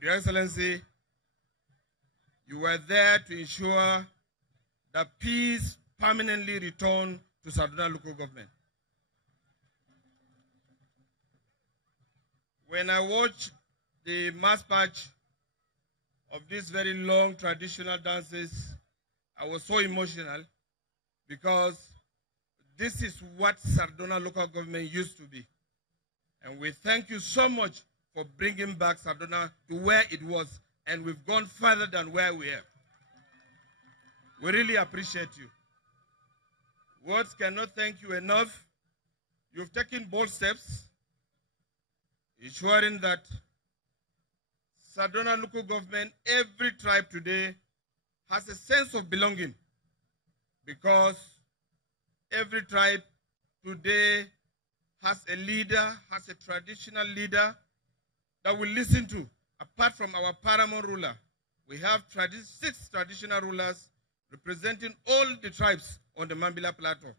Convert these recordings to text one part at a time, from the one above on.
But Your Excellency, you were there to ensure that peace permanently returned to Sardauna local government. When I watched the mass march of these very long traditional dances, I was so emotional because this is what Sardauna local government used to be. And we thank you so much for bringing back Sardauna to where it was, and we've gone further than where we are. We really appreciate you. Words cannot thank you enough. You've taken bold steps, ensuring that Sardauna local government, every tribe today, has a sense of belonging, because every tribe today has a leader, has a traditional leader that we listen to. Apart from our paramount ruler, we have 6 traditional rulers representing all the tribes on the Mambila Plateau.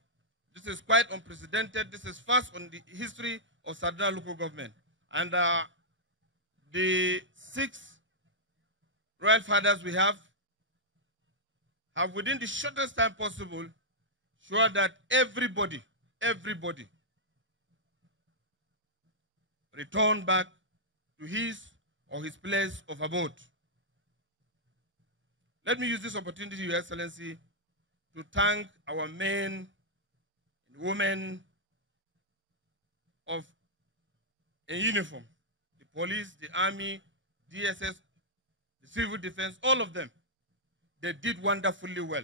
This is quite unprecedented. This is first on the history of Sardauna local government. And the 6 royal fathers we have within the shortest time possible sure that everybody return back to his or his place of abode. Let me use this opportunity, Your Excellency, to thank our men and women in uniform, the police, the army, DSS, the civil defense, all of them. They did wonderfully well.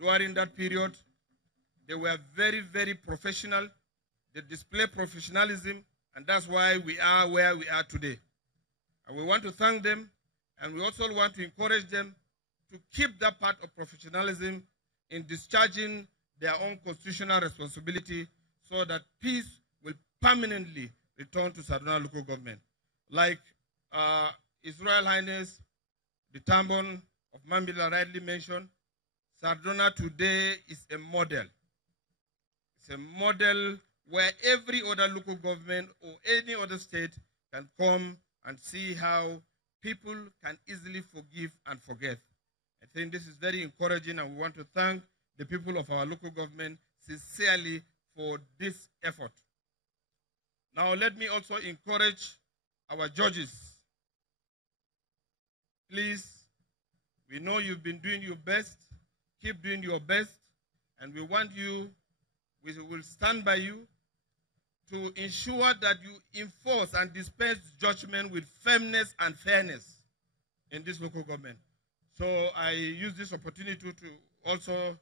During that period, they were very, very professional. They displayed professionalism, and that's why we are where we are today. And we want to thank them, and we also want to encourage them to keep that part of professionalism in discharging their own constitutional responsibility so that peace will permanently return to Sardauna local government. Like His Royal Highness, the Tambon of Mambila rightly mentioned, Sardauna today is a model. It's a model where every other local government or any other state can come and see how people can easily forgive and forget. I think this is very encouraging, and we want to thank the people of our local government sincerely for this effort. Now, let me also encourage our judges. Please, we know you've been doing your best. Keep doing your best, and we want you, we will stand by you to ensure that you enforce and dispense judgment with firmness and fairness in this local government. So I use this opportunity to also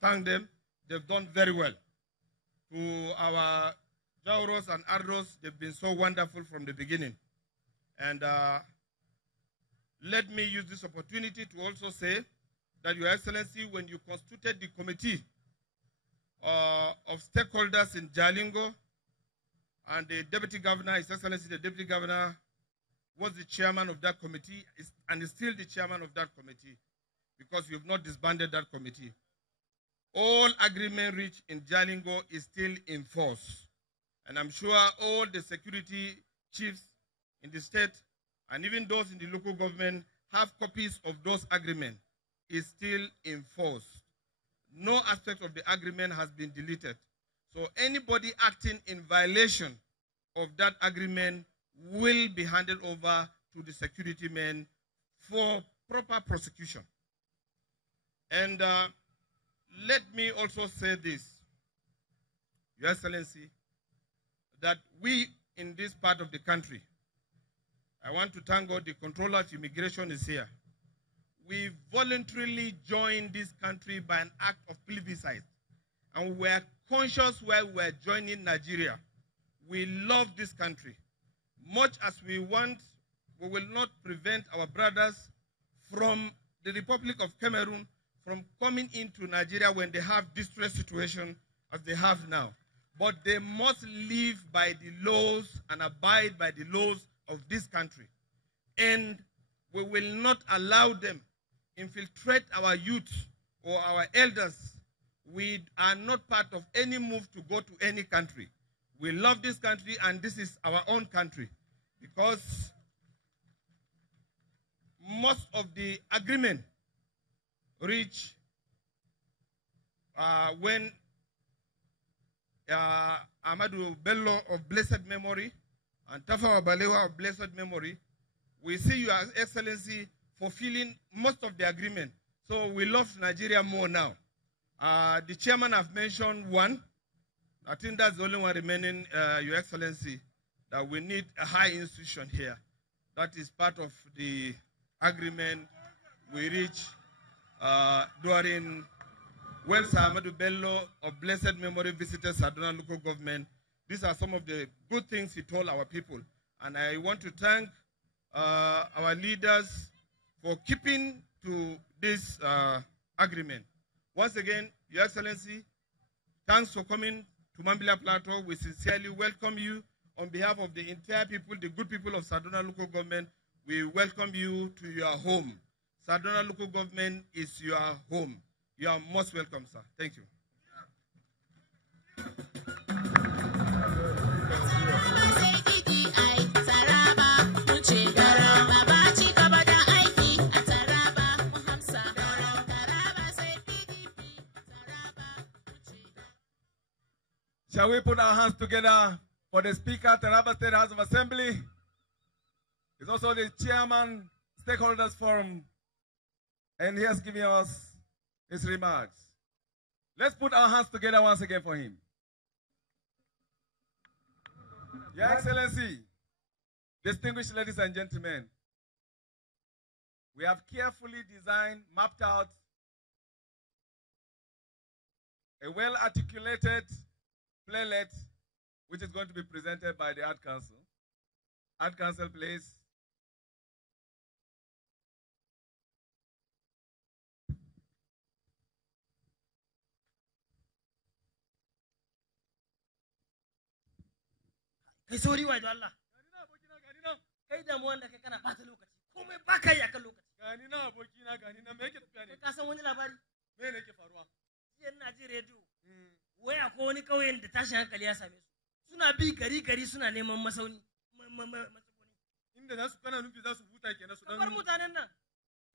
thank them. They've done very well. To our Jauros and Ardos, they've been so wonderful from the beginning. And let me use this opportunity to also say that, Your Excellency, when you constituted the committee of stakeholders in Jalingo, and the Deputy Governor, His Excellency the Deputy Governor, was the chairman of that committee and is still the chairman of that committee, because you have not disbanded that committee. All agreement reached in Jalingo is still in force. And I'm sure all the security chiefs in the state and even those in the local government have copies of those agreements. Is still in force. No aspect of the agreement has been deleted. So anybody acting in violation of that agreement will be handed over to the security men for proper prosecution. And let me also say this, Your Excellency, that we in this part of the country, I want to thank God the Controller of Immigration is here. We voluntarily joined this country by an act of plebiscite, and we are conscious where we are joining Nigeria. We love this country. Much as we want, we will not prevent our brothers from the Republic of Cameroon from coming into Nigeria when they have distress situation as they have now. But they must live by the laws and abide by the laws of this country. And we will not allow them infiltrate our youth or our elders. We are not part of any move to go to any country. We love this country, and this is our own country, because most of the agreement reached when Ahmadu Bello of blessed memory and Tafawa Balewa of blessed memory, we see Your Excellency fulfilling most of the agreement. So we love Nigeria more now. The chairman have mentioned one. I think that's the only one remaining, Your Excellency, that we need a high institution here. That is part of the agreement we reached during when Ahmadu Bello of blessed memory visited Saduna local government. These are some of the good things he told our people. And I want to thank our leaders for keeping to this agreement. Once again, Your Excellency, thanks for coming to Mambila Plateau. We sincerely welcome you on behalf of the entire people, the good people of Saduna local government. We welcome you to your home. Saduna local government is your home. You are most welcome, sir. Thank you. Shall we put our hands together for the Speaker, Taraba State House of Assembly? He's also the Chairman, Stakeholders Forum, and he has given us his remarks. Let's put our hands together once again for him. Your Excellency, distinguished ladies and gentlemen, we have carefully designed, mapped out a well-articulated playlet which is going to be presented by the Art Council. Art Council, please. Kai sori wa Allah. Kai da mu wanda kai kana bata lokaci. Komai ba kai akan lokaci. Gani na abokina, gani na me yake tafiya ne? Ka san wani labari? Me ne yake faruwa? Jiya ina ji rediyo. Wai akwai wani kauyen da tashin hankali ya same su. Suna bi gari suna neman masauni. Inda za su kana nufi za su huta kenan su dan. Kamar mutanen nan.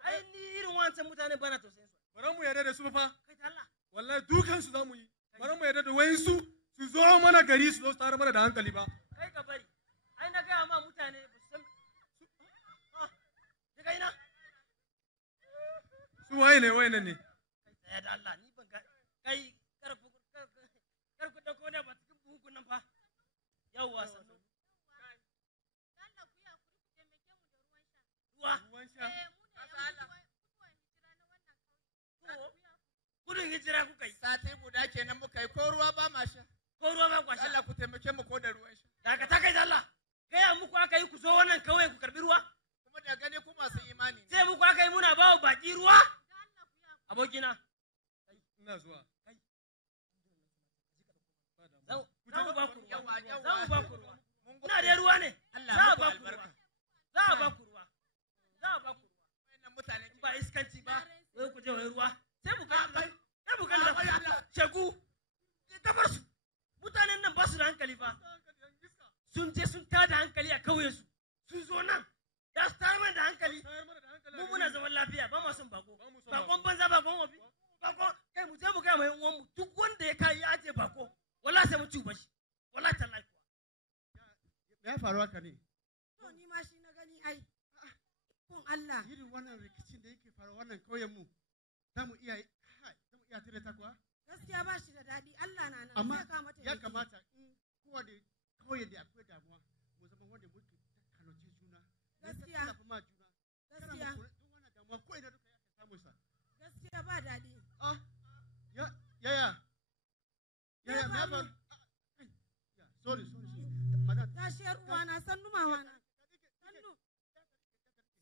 Ai ni irin wancan mutane bana tausayin su. Baran mu yarda da su fa. Kai ta Allah. Wallahi dukan su zamu yi. Baran mu yarda da wayansu su zo mana gari su zo tare mana da hankali ba. Kai ka bari. Ai na gaya ma mutane ba su san. Daga ina? Su waye ne ne? Kai tsaya da Allah ni ban ga kai kar ku dauko da ba cikin buhun nan fa. Yawwa sannu. Ruwan sha. Gudun hijira kuka yi. Sati guda kenan muka yi ko ruwa ba ma sha. Ko ruwa ba kwa sha. Allah ku taimake mu ko da ruwan sha. Daga ta kai da Allah. Gaya muku aka yi ku zo wannan kawai ku karbi ruwa. Kuma da gane ku masu imani. Sai muku aka yi muna bawa baki ruwa. Abokina. Ina zuwa. Za mu ba ku ruwa. Yawa. Za mu ba ku ruwa. Ina da ruwa ne. Za a ba ku ruwa. Za a ba ku ruwa. Za a ba ku ruwa. Wannan mutane ba iskanci ba. Wai ku je wai ruwa. Sai mu kai. Sai mu kai. Shagu. Ta bar su. Mutanen nan ba su da hankali fa. Sun je sun tada hankali a kauyensu. Sun zo nan. Da su tayar mana da hankali. Mu muna zaman lafiya ba ma son bako. Bakon banza bakon wabi. Bako kai mu je mu kai mai uwan mu duk wanda ya kai ya aje bako. Wallahi sai mu ci bashi. Wallahi tallahi kuwa. Me ya faru haka ne? To ni ma shi na gani ai. Kun Allah. Irin wannan rikicin da yake faruwa wannan kauyen mu za mu iya tare ta kuwa? Gaskiya ba shi da daɗi. Allah na nan. Amma ya kamata in kowa da kauye da akwai damuwa mu zama wanda muke kanoce juna. Gaskiya. Ma juna. Gaskiya. Wannan damuwa ko ina duka ya samu sa. Gaskiya ba daɗi. Yaya me ya faru? Sorry. Tashiyar uwana sannu mama na.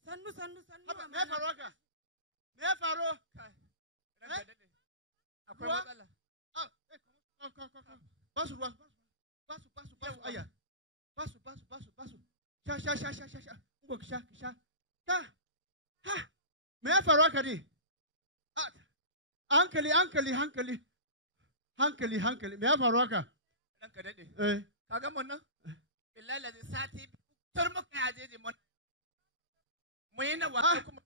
Sannu. Me ya faru haka? Me ya faru? akwai matsala. Basu ruwa. Basu aya. Basu. Sha. Ngo ki sha. Ha. Me ya faru haka ne? Hankali. Me ya faru haka? Ranka dade. Eh. Kaga mun nan? Billahi lazi sati tur muka yaje mun. Mu yi na wata kuma